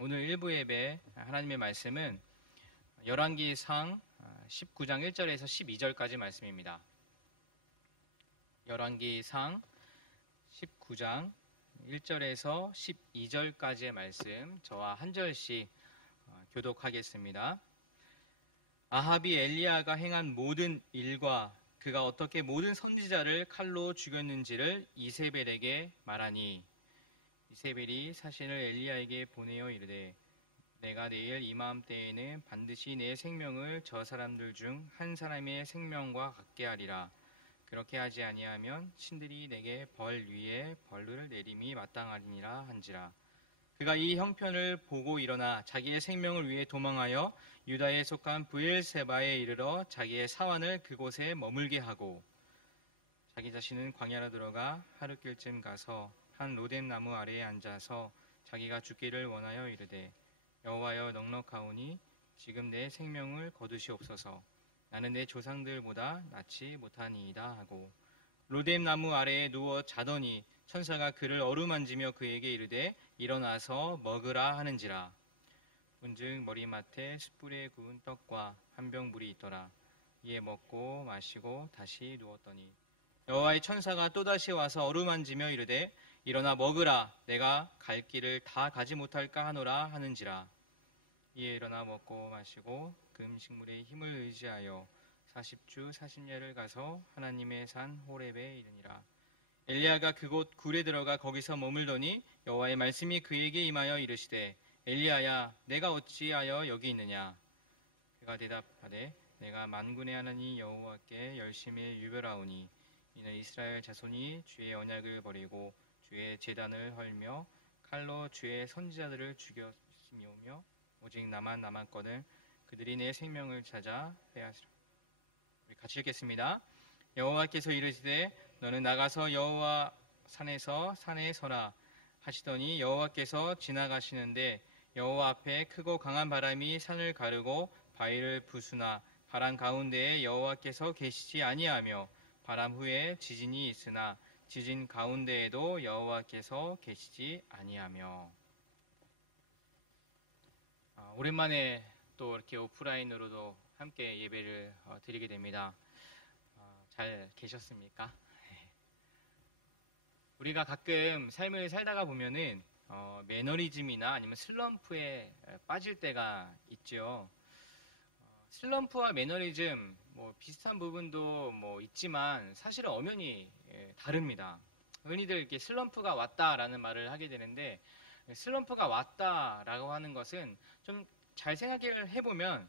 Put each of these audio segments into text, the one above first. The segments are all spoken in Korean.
오늘 일부 예배 하나님의 말씀은 열왕기상 19장 1절에서 12절까지 말씀입니다. 열왕기상 19장 1절에서 12절까지의 말씀 저와 한 절씩 교독하겠습니다. 아합이 엘리야가 행한 모든 일과 그가 어떻게 모든 선지자를 칼로 죽였는지를 이세벨에게 말하니 이세벨이 사신을 엘리야에게 보내어 이르되 내가 내일 이맘때에는 반드시 내 생명을 저 사람들 중 한 사람의 생명과 같게 하리라. 그렇게 하지 아니하면 신들이 내게 벌 위에 벌을 내림이 마땅하리니라 한지라. 그가 이 형편을 보고 일어나 자기의 생명을 위해 도망하여 유다에 속한 브엘세바에 이르러 자기의 사환을 그곳에 머물게 하고 자기 자신은 광야로 들어가 하룻길쯤 가서 한 로뎀 나무 아래에 앉아서 자기가 죽기를 원하여 이르되 여호와여 넉넉하오니 지금 내 생명을 거두시옵소서. 나는 내 조상들보다 낫지 못하니이다 하고 로뎀 나무 아래에 누워 자더니 천사가 그를 어루만지며 그에게 이르되 일어나서 먹으라 하는지라. 본즉 머리맡에 숯불에 구운 떡과 한 병 물이 있더라. 이에 먹고 마시고 다시 누웠더니 여호와의 천사가 또다시 와서 어루만지며 이르되 일어나 먹으라. 내가 갈 길을 다 가지 못할까 하노라 하는지라. 이에 일어나 먹고 마시고 그 음식물의 힘을 의지하여 40주 40夜를 가서 하나님의 산 호렙에 이르니라. 엘리야가 그곳 굴에 들어가 거기서 머물더니 여호와의 말씀이 그에게 임하여 이르시되 엘리야야 내가 어찌하여 여기 있느냐. 그가 대답하되 내가 만군의 하나님 여호와께 열심히 유별하오니 이는 이스라엘 자손이 주의 언약을 버리고 주의 제단을 헐며 칼로 주의 선지자들을 죽였으며 오직 나만 남았거늘 그들이 내 생명을 찾아 빼앗으라. 우리 같이 읽겠습니다. 여호와께서 이르시되 너는 나가서 여호와 산에서 산에 서라 하시더니 여호와께서 지나가시는데 여호와 앞에 크고 강한 바람이 산을 가르고 바위를 부수나 바람 가운데에 여호와께서 계시지 아니하며 바람 후에 지진이 있으나 지진 가운데에도 여호와께서 계시지 아니하며. 오랜만에 또 이렇게 오프라인으로도 함께 예배를 드리게 됩니다. 잘 계셨습니까? 우리가 가끔 삶을 살다가 보면은 매너리즘이나 아니면 슬럼프에 빠질 때가 있죠. 슬럼프와 매너리즘 비슷한 부분도 있지만 사실은 엄연히 다릅니다. 흔히들 이렇게 슬럼프가 왔다라는 말을 하게 되는데 슬럼프가 왔다라고 하는 것은 좀 잘 생각을 해보면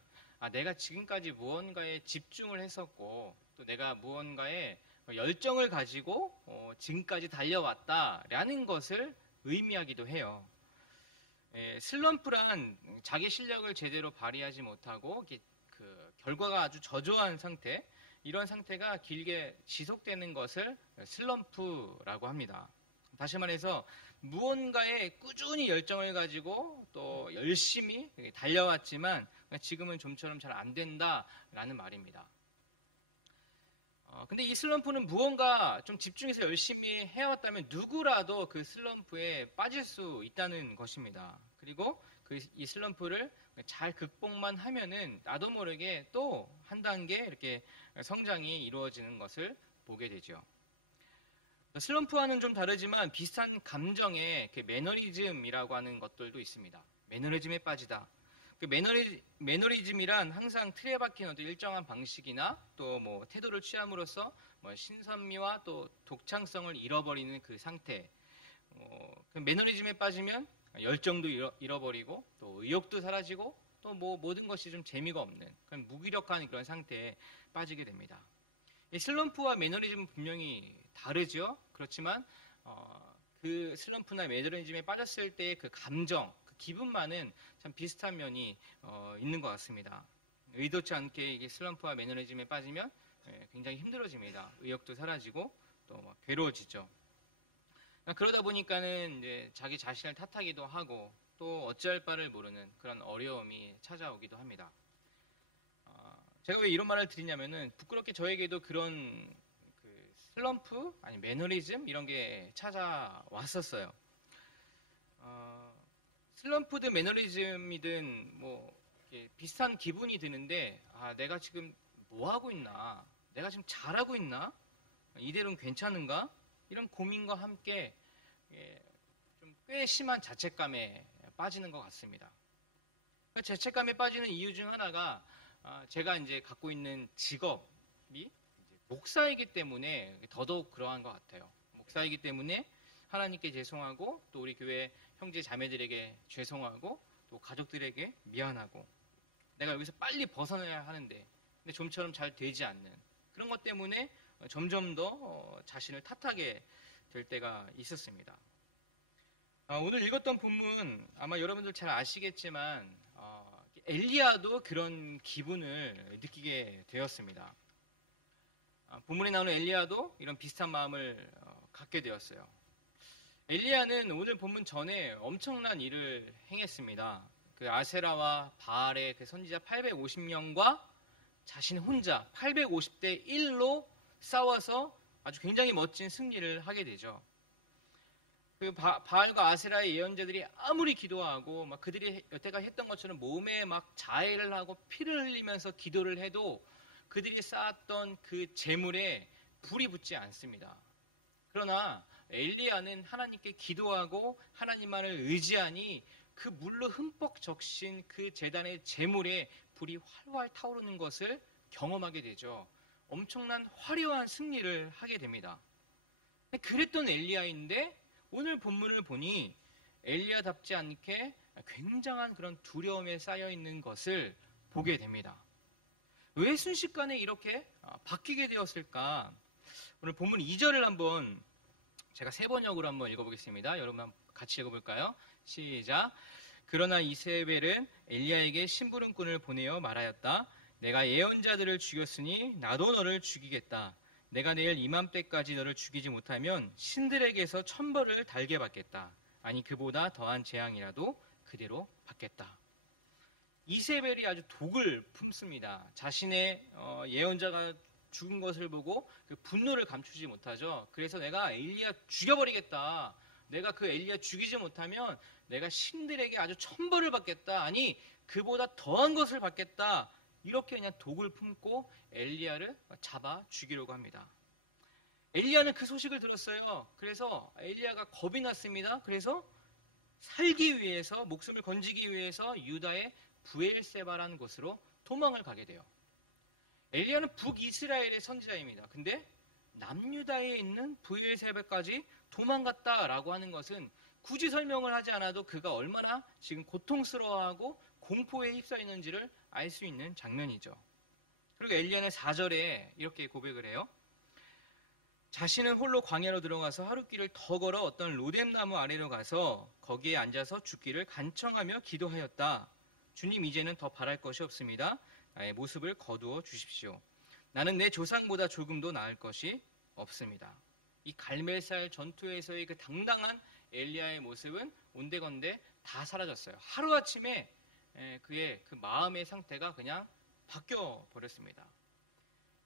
내가 지금까지 무언가에 집중을 했었고 또 내가 무언가에 열정을 가지고 지금까지 달려왔다라는 것을 의미하기도 해요. 슬럼프란 자기 실력을 제대로 발휘하지 못하고 그 결과가 아주 저조한 상태, 이런 상태가 길게 지속되는 것을 슬럼프라고 합니다. 다시 말해서 무언가에 꾸준히 열정을 가지고 또 열심히 달려왔지만 지금은 좀처럼 잘 안 된다라는 말입니다. 근데 이 슬럼프는 무언가 좀 집중해서 열심히 해왔다면 누구라도 그 슬럼프에 빠질 수 있다는 것입니다. 그리고 이 슬럼프를 잘 극복만 하면은 나도 모르게 또 한 단계 이렇게 성장이 이루어지는 것을 보게 되죠. 슬럼프와는 좀 다르지만 비슷한 감정의 그 매너리즘이라고 하는 것들도 있습니다. 매너리즘에 빠지다. 그 매너리즘이란 항상 틀에 박힌 어떤 일정한 방식이나 또 태도를 취함으로써 신선미와 또 독창성을 잃어버리는 그 상태. 그 매너리즘에 빠지면 열정도 잃어버리고 또 의욕도 사라지고 또 모든 것이 좀 재미가 없는 그런 무기력한 그런 상태에 빠지게 됩니다. 이 슬럼프와 매너리즘은 분명히 다르죠. 그렇지만 그 슬럼프나 매너리즘에 빠졌을 때의 그 감정, 그 기분만은 참 비슷한 면이 있는 것 같습니다. 의도치 않게 이게 슬럼프와 매너리즘에 빠지면 굉장히 힘들어집니다. 의욕도 사라지고 또 괴로워지죠. 그러다 보니까는 이제 자기 자신을 탓하기도 하고 또 어찌할 바를 모르는 그런 어려움이 찾아오기도 합니다. 제가 왜 이런 말을 드리냐면은 부끄럽게 저에게도 그런 그 슬럼프 아니 매너리즘 이런 게 찾아왔었어요. 슬럼프드 매너리즘이든 뭐 이렇게 비슷한 기분이 드는데, 내가 지금 뭐 하고 있나? 내가 지금 잘하고 있나? 이대로는 괜찮은가? 이런 고민과 함께 좀 꽤 심한 자책감에 빠지는 것 같습니다. 자책감에 빠지는 이유 중 하나가 제가 이제 갖고 있는 직업이 이제 목사이기 때문에 더더욱 그러한 것 같아요. 목사이기 때문에 하나님께 죄송하고 또 우리 교회 형제 자매들에게 죄송하고 또 가족들에게 미안하고 내가 여기서 빨리 벗어나야 하는데 근데 좀처럼 잘 되지 않는 그런 것 때문에 점점 더 자신을 탓하게 될 때가 있었습니다. 오늘 읽었던 본문 아마 여러분들 잘 아시겠지만 엘리야도 그런 기분을 느끼게 되었습니다. 본문에 나오는 엘리야도 이런 비슷한 마음을 갖게 되었어요. 엘리야는 오늘 본문 전에 엄청난 일을 행했습니다. 그 아세라와 바알의 그 선지자 850명과 자신 혼자 850대 1로 싸워서 아주 굉장히 멋진 승리를 하게 되죠. 그 바알과 아세라의 예언자들이 아무리 기도하고 막 그들이 여태까지 했던 것처럼 몸에 막 자해를 하고 피를 흘리면서 기도를 해도 그들이 쌓았던 그 재물에 불이 붙지 않습니다. 그러나 엘리야는 하나님께 기도하고 하나님만을 의지하니 그 물로 흠뻑 적신 그 제단의 재물에 불이 활활 타오르는 것을 경험하게 되죠. 엄청난 화려한 승리를 하게 됩니다. 그랬던 엘리야인데 오늘 본문을 보니 엘리야답지 않게 굉장한 그런 두려움에 쌓여 있는 것을 보게 됩니다. 왜 순식간에 이렇게 바뀌게 되었을까? 오늘 본문 2절을 한번 제가 세 번역으로 한번 읽어보겠습니다. 여러분 같이 읽어볼까요? 시작. 그러나 이세벨은 엘리야에게 심부름꾼을 보내어 말하였다. 내가 예언자들을 죽였으니 나도 너를 죽이겠다. 내가 내일 이맘때까지 너를 죽이지 못하면 신들에게서 천벌을 달게 받겠다. 아니 그보다 더한 재앙이라도 그대로 받겠다. 이세벨이 아주 독을 품습니다. 자신의 예언자가 죽은 것을 보고 그 분노를 감추지 못하죠. 그래서 내가 엘리야 죽여버리겠다. 내가 그 엘리야 죽이지 못하면 내가 신들에게 아주 천벌을 받겠다. 아니 그보다 더한 것을 받겠다. 이렇게 그냥 독을 품고 엘리야를 잡아 죽이려고 합니다. 엘리야는 그 소식을 들었어요. 그래서 엘리야가 겁이 났습니다. 그래서 살기 위해서 목숨을 건지기 위해서 유다의 브엘세바라는 곳으로 도망을 가게 돼요. 엘리야는 북이스라엘의 선지자입니다. 근데 남유다에 있는 브엘세바까지 도망갔다라고 하는 것은 굳이 설명을 하지 않아도 그가 얼마나 지금 고통스러워하고 공포에 휩싸이는지를 알 수 있는 장면이죠. 그리고 엘리야는 4절에 이렇게 고백을 해요. 자신은 홀로 광야로 들어가서 하룻길을 더 걸어 어떤 로뎀나무 아래로 가서 거기에 앉아서 죽기를 간청하며 기도하였다. 주님 이제는 더 바랄 것이 없습니다. 나의 모습을 거두어 주십시오. 나는 내 조상보다 조금도 나을 것이 없습니다. 이 갈멜살 전투에서의 그 당당한 엘리야의 모습은 온데건데 다 사라졌어요. 하루아침에 그의 그 마음의 상태가 그냥 바뀌어 버렸습니다.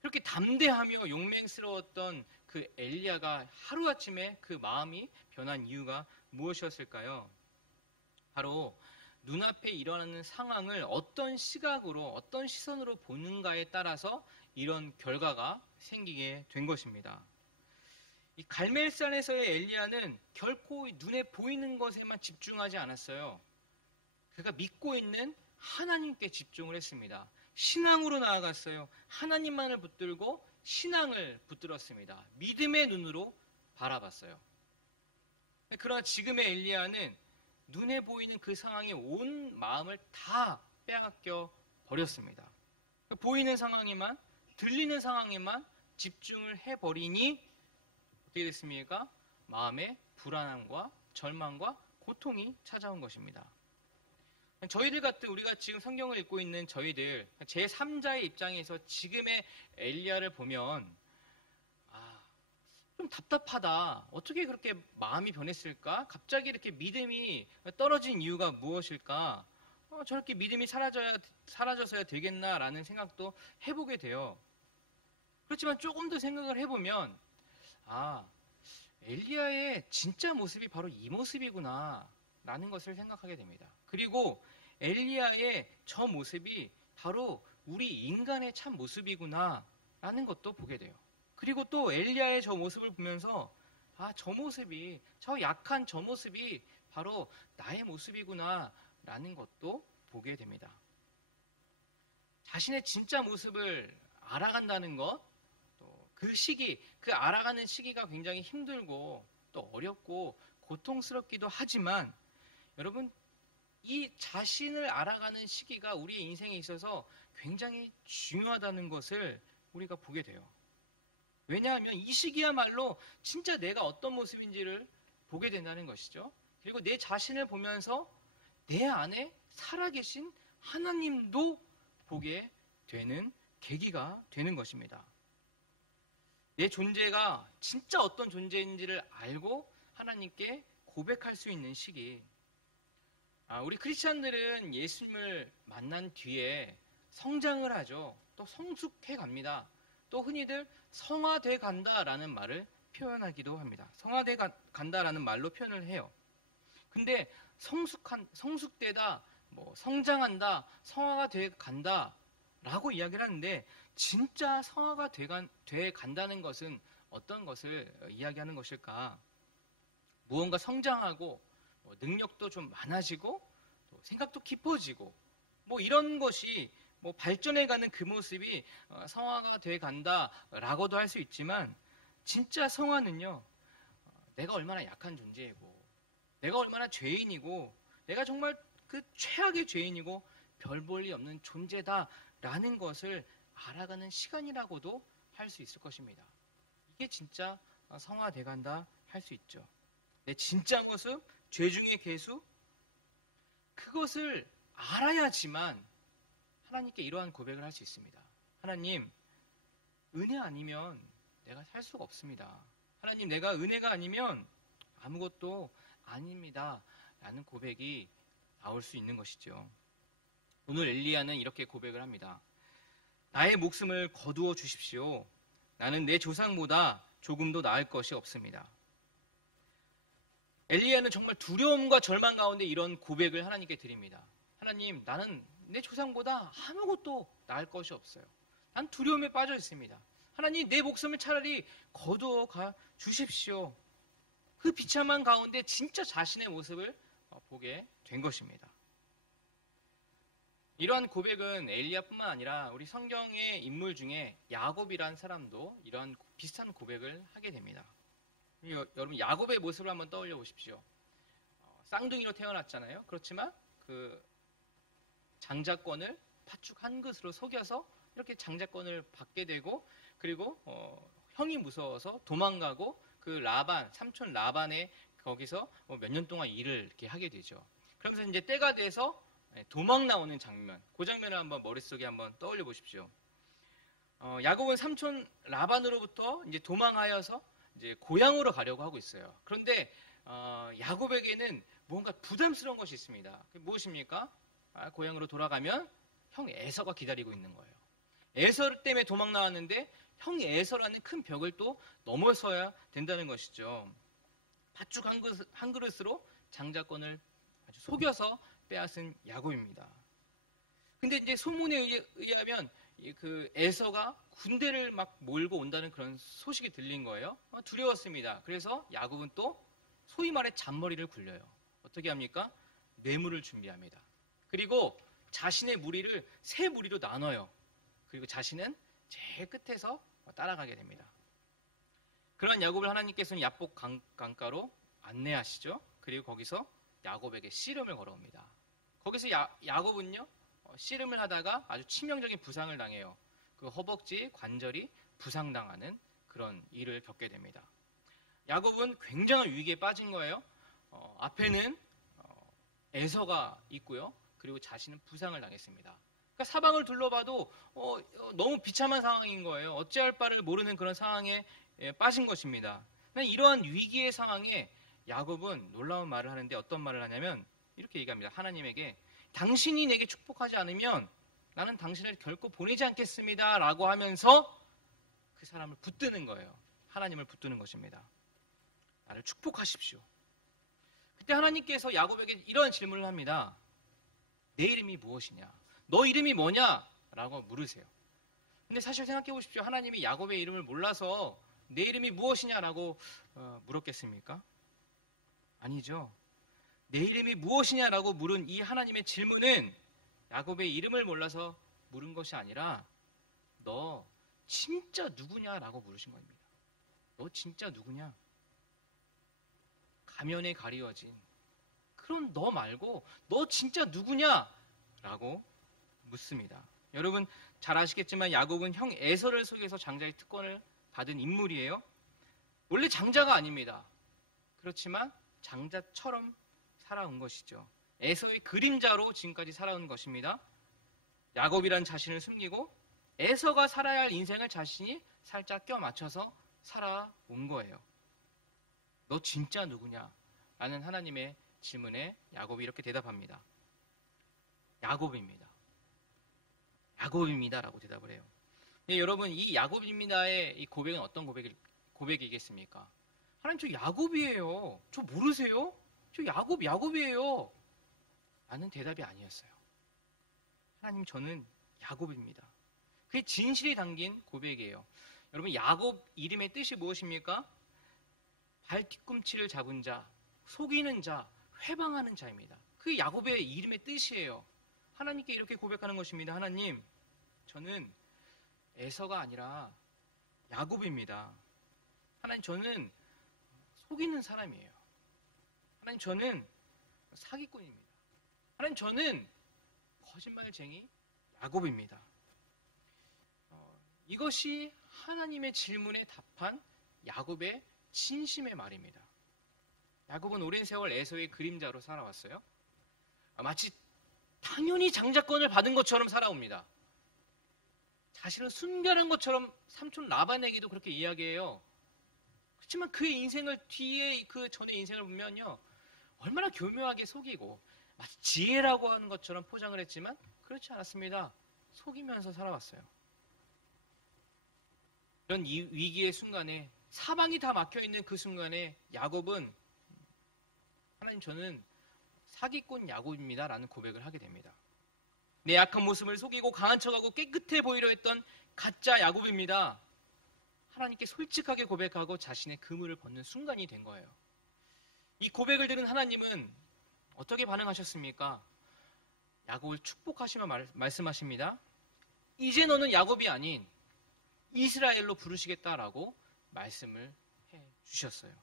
그렇게 담대하며 용맹스러웠던 그 엘리야가 하루아침에 그 마음이 변한 이유가 무엇이었을까요? 바로 눈앞에 일어나는 상황을 어떤 시각으로 어떤 시선으로 보는가에 따라서 이런 결과가 생기게 된 것입니다. 이 갈멜산에서의 엘리야는 결코 눈에 보이는 것에만 집중하지 않았어요. 그가 믿고 있는 하나님께 집중을 했습니다. 신앙으로 나아갔어요. 하나님만을 붙들고 신앙을 붙들었습니다. 믿음의 눈으로 바라봤어요. 그러나 지금의 엘리야는 눈에 보이는 그 상황에 온 마음을 다 빼앗겨 버렸습니다. 보이는 상황에만, 들리는 상황에만 집중을 해버리니 어떻게 됐습니까? 마음에 불안함과 절망과 고통이 찾아온 것입니다. 저희들 같은 우리가 지금 성경을 읽고 있는 저희들 제3자의 입장에서 지금의 엘리야를 보면 좀 답답하다. 어떻게 그렇게 마음이 변했을까? 갑자기 이렇게 믿음이 떨어진 이유가 무엇일까? 저렇게 믿음이 사라져서야 되겠나라는 생각도 해보게 돼요. 그렇지만 조금 더 생각을 해보면 엘리야의 진짜 모습이 바로 이 모습이구나. 라는 것을 생각하게 됩니다. 그리고 엘리야의 저 모습이 바로 우리 인간의 참 모습이구나 라는 것도 보게 돼요. 그리고 또 엘리야의 저 모습을 보면서 저 모습이, 저 약한 저 모습이 바로 나의 모습이구나 라는 것도 보게 됩니다. 자신의 진짜 모습을 알아간다는 것, 또 그 시기, 그 알아가는 시기가 굉장히 힘들고 또 어렵고 고통스럽기도 하지만 여러분, 이 자신을 알아가는 시기가 우리의 인생에 있어서 굉장히 중요하다는 것을 우리가 보게 돼요. 왜냐하면 이 시기야말로 진짜 내가 어떤 모습인지를 보게 된다는 것이죠. 그리고 내 자신을 보면서 내 안에 살아계신 하나님도 보게 되는 계기가 되는 것입니다. 내 존재가 진짜 어떤 존재인지를 알고 하나님께 고백할 수 있는 시기. 우리 크리스찬들은 예수님을 만난 뒤에 성장을 하죠. 또 성숙해 갑니다. 또 흔히들 성화돼 간다라는 말을 표현하기도 합니다. 성화돼 간다라는 말로 표현을 해요. 근데 성숙되다, 성장한다, 성화가 돼 간다라고 이야기를 하는데 진짜 성화가 돼 간다는 것은 어떤 것을 이야기하는 것일까? 무언가 성장하고 능력도 좀 많아지고 또 생각도 깊어지고 이런 것이 발전해가는 그 모습이 성화가 돼 간다라고도 할 수 있지만 진짜 성화는요, 내가 얼마나 약한 존재이고 내가 얼마나 죄인이고 내가 정말 그 최악의 죄인이고 별 볼 일 없는 존재다라는 것을 알아가는 시간이라고도 할 수 있을 것입니다. 이게 진짜 성화돼 간다 할 수 있죠. 내 진짜 모습, 죄 중의 괴수, 그것을 알아야지만 하나님께 이러한 고백을 할 수 있습니다. 하나님, 은혜 아니면 내가 살 수가 없습니다. 하나님, 내가 은혜가 아니면 아무것도 아닙니다. 라는 고백이 나올 수 있는 것이죠. 오늘 엘리야는 이렇게 고백을 합니다. 나의 목숨을 거두어 주십시오. 나는 내 조상보다 조금도 나을 것이 없습니다. 엘리야는 정말 두려움과 절망 가운데 이런 고백을 하나님께 드립니다. 하나님, 나는 내 조상보다 아무것도 나을 것이 없어요. 난 두려움에 빠져 있습니다. 하나님, 내 목숨을 차라리 거두어 가 주십시오. 그 비참한 가운데 진짜 자신의 모습을 보게 된 것입니다. 이러한 고백은 엘리야뿐만 아니라 우리 성경의 인물 중에 야곱이라는 사람도 이러한 비슷한 고백을 하게 됩니다. 여러분, 야곱의 모습을 한번 떠올려 보십시오. 쌍둥이로 태어났잖아요. 그렇지만 그 장자권을 팥죽 한 그릇으로 속여서 이렇게 장자권을 받게 되고, 그리고 형이 무서워서 도망가고 그 라반, 삼촌 라반의 거기서 몇 년 동안 일을 이렇게 하게 되죠. 그러면서 이제 때가 돼서 도망 나오는 장면, 그 장면을 한번 머릿속에 한번 떠올려 보십시오. 야곱은 삼촌 라반으로부터 이제 도망하여서 이제 고향으로 가려고 하고 있어요. 그런데 야곱에게는 뭔가 부담스러운 것이 있습니다. 그게 무엇입니까? 고향으로 돌아가면 형 에서가 기다리고 있는 거예요. 에서 때문에 도망 나왔는데 형 에서라는 큰 벽을 또 넘어서야 된다는 것이죠. 팥죽 한 그릇으로 장자권을 아주 속여서 빼앗은 야곱입니다. 근데 이제 소문에 의하면 그 에서가 군대를 막 몰고 온다는 그런 소식이 들린 거예요. 두려웠습니다. 그래서 야곱은 또 소위 말해 잔머리를 굴려요. 어떻게 합니까? 뇌물을 준비합니다. 그리고 자신의 무리를 세 무리로 나눠요. 그리고 자신은 제일 끝에서 따라가게 됩니다. 그런 야곱을 하나님께서는 야복 강가로 안내하시죠. 그리고 거기서 야곱에게 씨름을 걸어옵니다. 거기서 야곱은요, 씨름을 하다가 아주 치명적인 부상을 당해요. 그 허벅지 관절이 부상당하는 그런 일을 겪게 됩니다. 야곱은 굉장한 위기에 빠진 거예요. 앞에는 에서가 있고요. 그리고 자신은 부상을 당했습니다. 그러니까 사방을 둘러봐도 너무 비참한 상황인 거예요. 어찌할 바를 모르는 그런 상황에 빠진 것입니다. 이러한 위기의 상황에 야곱은 놀라운 말을 하는데 어떤 말을 하냐면 이렇게 얘기합니다. 하나님에게 당신이 내게 축복하지 않으면 나는 당신을 결코 보내지 않겠습니다 라고 하면서 그 사람을 붙드는 거예요. 하나님을 붙드는 것입니다. 나를 축복하십시오. 그때 하나님께서 야곱에게 이런 질문을 합니다. 내 이름이 무엇이냐? 너 이름이 뭐냐? 라고 물으세요. 근데 사실 생각해 보십시오. 하나님이 야곱의 이름을 몰라서 내 이름이 무엇이냐라고 물었겠습니까? 아니죠. 내 이름이 무엇이냐라고 물은 이 하나님의 질문은 야곱의 이름을 몰라서 물은 것이 아니라 너 진짜 누구냐라고 물으신 겁니다. 너 진짜 누구냐? 가면에 가리워진 그런 너 말고 너 진짜 누구냐라고 묻습니다. 여러분 잘 아시겠지만 야곱은 형 에서를 속여서 장자의 특권을 받은 인물이에요. 원래 장자가 아닙니다. 그렇지만 장자처럼 살아온 것이죠. 에서의 그림자로 지금까지 살아온 것입니다. 야곱이란 자신을 숨기고 에서가 살아야 할 인생을 자신이 살짝 껴맞춰서 살아온 거예요. 너 진짜 누구냐? 라는 하나님의 질문에 야곱이 이렇게 대답합니다. 야곱입니다. 야곱입니다. 라고 대답을 해요. 네, 여러분 이 야곱입니다의 이 고백은 어떤 고백이겠습니까? 하나님 저 야곱이에요. 저 모르세요? 저 야곱이에요. 라는 대답이 아니었어요. 하나님 저는 야곱입니다. 그게 진실이 담긴 고백이에요. 여러분 야곱 이름의 뜻이 무엇입니까? 발 뒤꿈치를 잡은 자, 속이는 자, 회방하는 자입니다. 그게 야곱의 이름의 뜻이에요. 하나님께 이렇게 고백하는 것입니다. 하나님, 저는 에서가 아니라 야곱입니다. 하나님, 저는 속이는 사람이에요. 하나님, 저는 사기꾼입니다. 하나님, 저는 거짓말쟁이 야곱입니다. 이것이 하나님의 질문에 답한 야곱의 진심의 말입니다. 야곱은 오랜 세월 에서의 그림자로 살아왔어요. 마치 당연히 장자권을 받은 것처럼 살아옵니다. 자신을 순결한 것처럼 삼촌 라반에게도 그렇게 이야기해요. 그렇지만 그의 인생을 뒤에 그 전의 인생을 보면요, 얼마나 교묘하게 속이고 마치 지혜라고 하는 것처럼 포장을 했지만 그렇지 않았습니다. 속이면서 살아왔어요. 이런 위기의 순간에 사방이 다 막혀있는 그 순간에 야곱은 하나님 저는 사기꾼 야곱입니다 라는 고백을 하게 됩니다. 내 약한 모습을 속이고 강한 척하고 깨끗해 보이려 했던 가짜 야곱입니다. 하나님께 솔직하게 고백하고 자신의 그물을 벗는 순간이 된 거예요. 이 고백을 들은 하나님은 어떻게 반응하셨습니까? 야곱을 축복하시며 말씀하십니다. 이제 너는 야곱이 아닌 이스라엘로 부르시겠다라고 말씀을 해 주셨어요.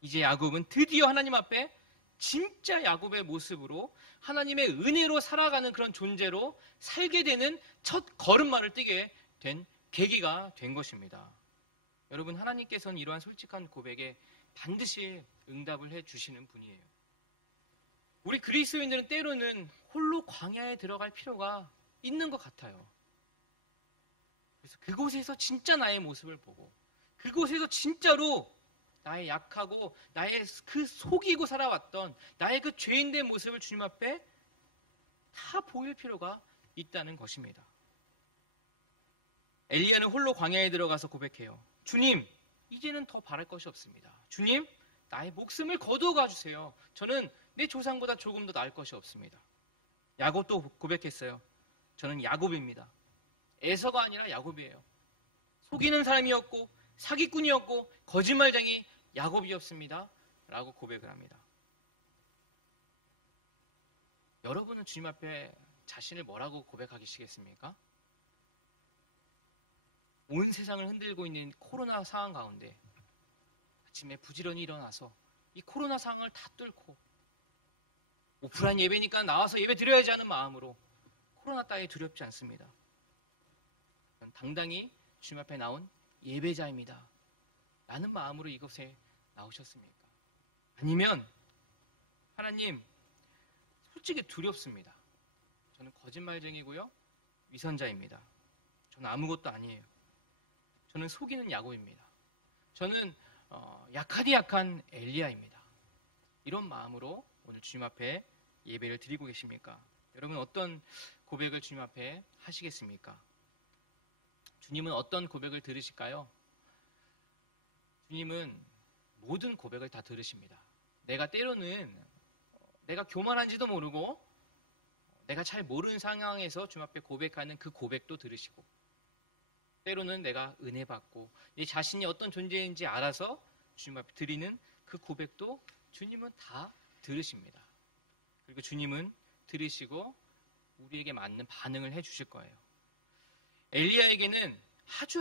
이제 야곱은 드디어 하나님 앞에 진짜 야곱의 모습으로 하나님의 은혜로 살아가는 그런 존재로 살게 되는 첫 걸음마를 뛰게 된 계기가 된 것입니다. 여러분 하나님께서는 이러한 솔직한 고백에 반드시 응답을 해 주시는 분이에요. 우리 그리스도인들은 때로는 홀로 광야에 들어갈 필요가 있는 것 같아요. 그래서 그곳에서 진짜 나의 모습을 보고 그곳에서 진짜로 나의 약하고 나의 그 속이고 살아왔던 나의 그 죄인된 모습을 주님 앞에 다 보일 필요가 있다는 것입니다. 엘리야는 홀로 광야에 들어가서 고백해요. 주님, 이제는 더 바랄 것이 없습니다. 주님, 나의 목숨을 거두어가 주세요. 저는 내 조상보다 조금 더 나을 것이 없습니다. 야곱도 고백했어요. 저는 야곱입니다. 에서가 아니라 야곱이에요. 속이는 사람이었고 사기꾼이었고 거짓말쟁이 야곱이었습니다. 라고 고백을 합니다. 여러분은 주님 앞에 자신을 뭐라고 고백하시겠습니까? 온 세상을 흔들고 있는 코로나 상황 가운데 아침에 부지런히 일어나서 이 코로나 상황을 다 뚫고 오프라인 예배니까 나와서 예배 드려야지 하는 마음으로 코로나 따위 두렵지 않습니다. 당당히 주님 앞에 나온 예배자입니다. 라는 마음으로 이곳에 나오셨습니까? 아니면 하나님 솔직히 두렵습니다. 저는 거짓말쟁이고요. 위선자입니다. 저는 아무것도 아니에요. 저는 속이는 야곱입니다. 저는 약하디 약한 엘리야입니다. 이런 마음으로 오늘 주님 앞에 예배를 드리고 계십니까? 여러분 어떤 고백을 주님 앞에 하시겠습니까? 주님은 어떤 고백을 들으실까요? 주님은 모든 고백을 다 들으십니다. 내가 때로는 내가 교만한지도 모르고 내가 잘 모르는 상황에서 주님 앞에 고백하는 그 고백도 들으시고, 때로는 내가 은혜 받고 내 자신이 어떤 존재인지 알아서 주님 앞에 드리는 그 고백도 주님은 다 들으십니다. 그리고 주님은 들으시고 우리에게 맞는 반응을 해주실 거예요. 엘리야에게는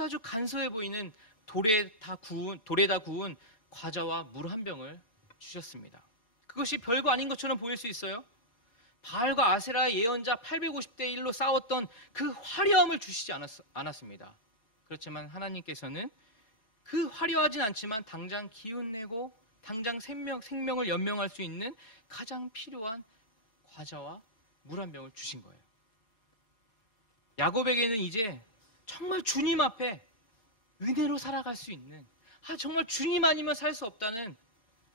아주 간소해 보이는 돌에다 구운 과자와 물 한 병을 주셨습니다. 그것이 별거 아닌 것처럼 보일 수 있어요. 바알과 아세라의 예언자 850대 1로 싸웠던 그 화려함을 주시지 않았습니다. 그렇지만 하나님께서는 그 화려하진 않지만 당장 기운내고 당장 생명을 연명할 수 있는 가장 필요한 과자와 물 한 병을 주신 거예요. 야곱에게는 이제 정말 주님 앞에 은혜로 살아갈 수 있는, 정말 주님 아니면 살 수 없다는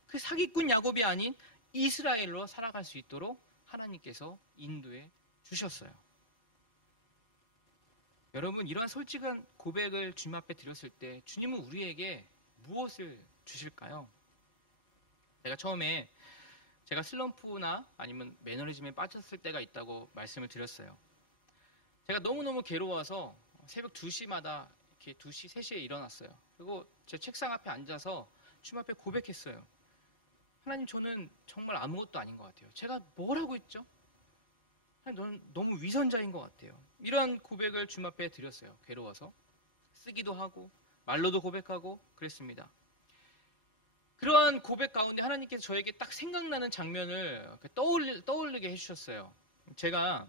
그 사기꾼 야곱이 아닌 이스라엘로 살아갈 수 있도록 하나님께서 인도해 주셨어요. 여러분, 이러한 솔직한 고백을 주님 앞에 드렸을 때 주님은 우리에게 무엇을 주실까요? 제가 슬럼프나 아니면 매너리즘에 빠졌을 때가 있다고 말씀을 드렸어요. 제가 너무너무 괴로워서 새벽 2시마다 이렇게 2시, 3시에 일어났어요. 그리고 제 책상 앞에 앉아서 주님 앞에 고백했어요. 하나님, 저는 정말 아무것도 아닌 것 같아요. 제가 뭘 하고 있죠? 하나님, 너는 너무 위선자인 것 같아요. 이런 고백을 주님 앞에 드렸어요. 괴로워서. 쓰기도 하고 말로도 고백하고 그랬습니다. 그러한 고백 가운데 하나님께서 저에게 딱 생각나는 장면을 떠올리게 해주셨어요. 제가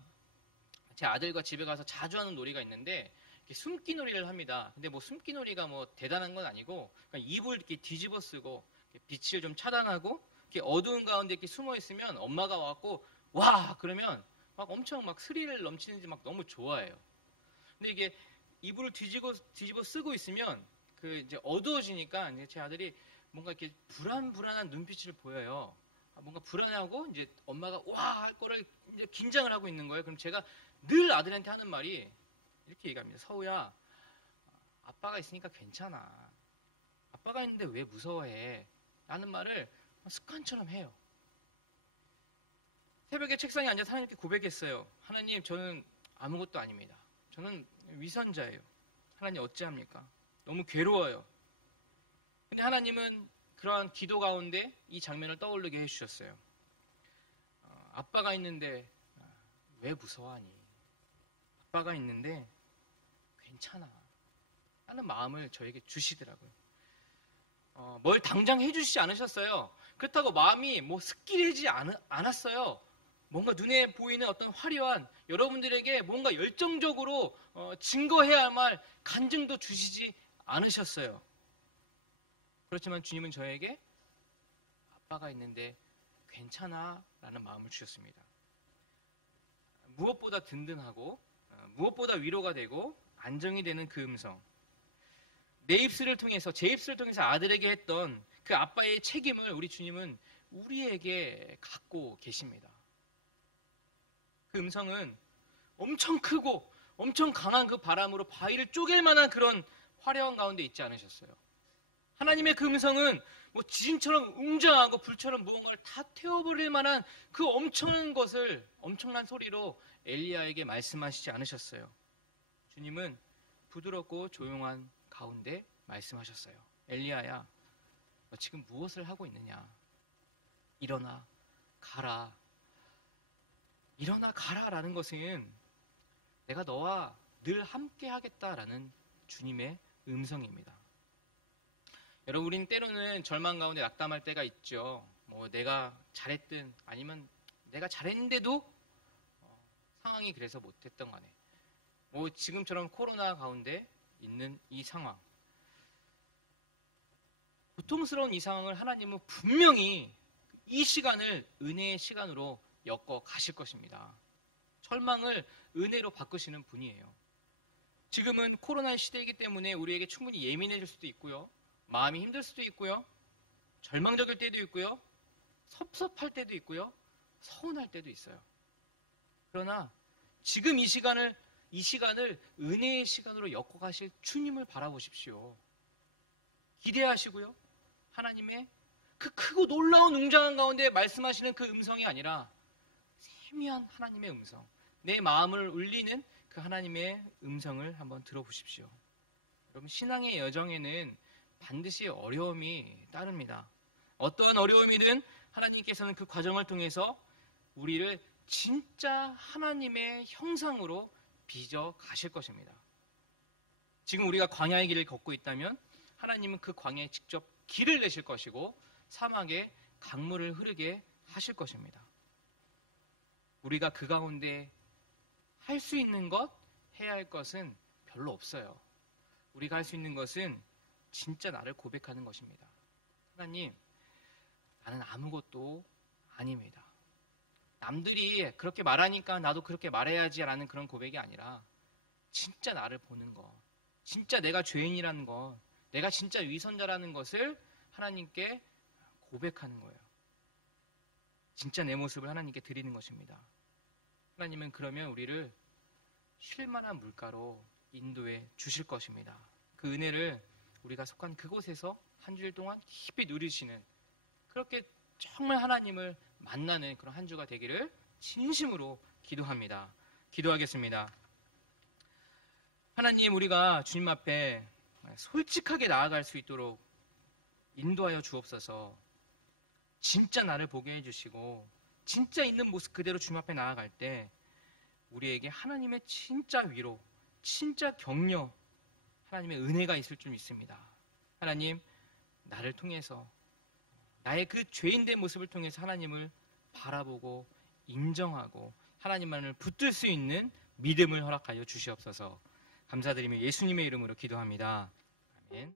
제 아들과 집에 가서 자주 하는 놀이가 있는데 숨기 놀이를 합니다. 근데 숨기 놀이가 대단한 건 아니고 입을 이렇게 뒤집어 쓰고 빛을 좀 차단하고 이렇게 어두운 가운데 이렇게 숨어 있으면 엄마가 와갖고 와 그러면 엄청 스릴 넘치는지 너무 좋아해요. 근데 이게 이불을 뒤집어 쓰고 있으면 이제 어두워지니까 이제 제 아들이 뭔가 이렇게 불안한 눈빛을 보여요. 뭔가 불안하고 이제 엄마가 와 할 거를 이제 긴장을 하고 있는 거예요. 그럼 제가 늘 아들한테 하는 말이 이렇게 얘기합니다. 서우야, 아빠가 있으니까 괜찮아. 아빠가 있는데 왜 무서워해? 라는 말을 습관처럼 해요. 새벽에 책상에 앉아서 하나님께 고백했어요. 하나님, 저는 아무것도 아닙니다. 저는 위선자예요. 하나님 어찌합니까? 너무 괴로워요. 근데 하나님은 그러한 기도 가운데 이 장면을 떠올리게 해주셨어요. 아빠가 있는데 왜 무서워하니? 아빠가 있는데 괜찮아 하는 마음을 저에게 주시더라고요. 뭘 당장 해주시지 않으셨어요. 그렇다고 마음이 스킬하지 않았어요. 뭔가 눈에 보이는 어떤 화려한, 여러분들에게 뭔가 열정적으로 증거해야 할 말, 간증도 주시지 않으셨어요. 그렇지만 주님은 저에게 아빠가 있는데 괜찮아 라는 마음을 주셨습니다. 무엇보다 든든하고 무엇보다 위로가 되고 안정이 되는 그 음성, 제 입술을 통해서 아들에게 했던 그 아빠의 책임을 우리 주님은 우리에게 갖고 계십니다. 그 음성은 엄청 크고 엄청 강한 그 바람으로 바위를 쪼갤 만한 그런 화려한 가운데 있지 않으셨어요. 하나님의 그 음성은 지진처럼 웅장하고 불처럼 무언가를 다 태워버릴 만한 그 엄청난 소리로 엘리야에게 말씀하시지 않으셨어요. 주님은 부드럽고 조용한 가운데 말씀하셨어요. 엘리야야, 너 지금 무엇을 하고 있느냐? 일어나 가라. 일어나 가라라는 것은 내가 너와 늘 함께 하겠다라는 주님의 음성입니다. 여러분, 우리는 때로는 절망 가운데 낙담할 때가 있죠. 내가 잘했든 아니면 내가 잘했는데도 상황이 그래서 못했던 간에 지금처럼 코로나 가운데 있는 이 상황, 고통스러운 이 상황을 하나님은 분명히 이 시간을 은혜의 시간으로 엮어 가실 것입니다. 절망을 은혜로 바꾸시는 분이에요. 지금은 코로나 시대이기 때문에 우리에게 충분히 예민해질 수도 있고요. 마음이 힘들 수도 있고요. 절망적일 때도 있고요. 섭섭할 때도 있고요. 서운할 때도 있어요. 그러나 지금 이 시간을 은혜의 시간으로 엮어 가실 주님을 바라보십시오. 기대하시고요. 하나님의 그 크고 놀라운 웅장한 가운데 말씀하시는 그 음성이 아니라 세미한 하나님의 음성, 내 마음을 울리는 그 하나님의 음성을 한번 들어보십시오. 여러분, 신앙의 여정에는 반드시 어려움이 따릅니다. 어떠한 어려움이든 하나님께서는 그 과정을 통해서 우리를 진짜 하나님의 형상으로 빚어 가실 것입니다. 지금 우리가 광야의 길을 걷고 있다면 하나님은 그 광야에 직접 길을 내실 것이고 사막에 강물을 흐르게 하실 것입니다. 우리가 그 가운데 할 수 있는 것, 해야 할 것은 별로 없어요. 우리가 할 수 있는 것은 진짜 나를 고백하는 것입니다. 하나님, 나는 아무것도 아닙니다. 남들이 그렇게 말하니까 나도 그렇게 말해야지라는 그런 고백이 아니라 진짜 나를 보는 것, 진짜 내가 죄인이라는 것, 내가 진짜 위선자라는 것을 하나님께 고백하는 거예요. 진짜 내 모습을 하나님께 드리는 것입니다. 하나님은 그러면 우리를 쉴만한 물가로 인도해 주실 것입니다. 그 은혜를 우리가 속한 그곳에서 한 주일 동안 깊이 누리시는, 그렇게 정말 하나님을 만나는 그런 한 주가 되기를 진심으로 기도합니다. 기도하겠습니다. 하나님, 우리가 주님 앞에 솔직하게 나아갈 수 있도록 인도하여 주옵소서. 진짜 나를 보게 해주시고 진짜 있는 모습 그대로 주님 앞에 나아갈 때 우리에게 하나님의 진짜 위로, 진짜 격려, 하나님의 은혜가 있을 줄 믿습니다. 하나님, 나를 통해서, 나의 그 죄인된 모습을 통해서 하나님을 바라보고 인정하고 하나님만을 붙들 수 있는 믿음을 허락하여 주시옵소서. 감사드리며 예수님의 이름으로 기도합니다. 아멘.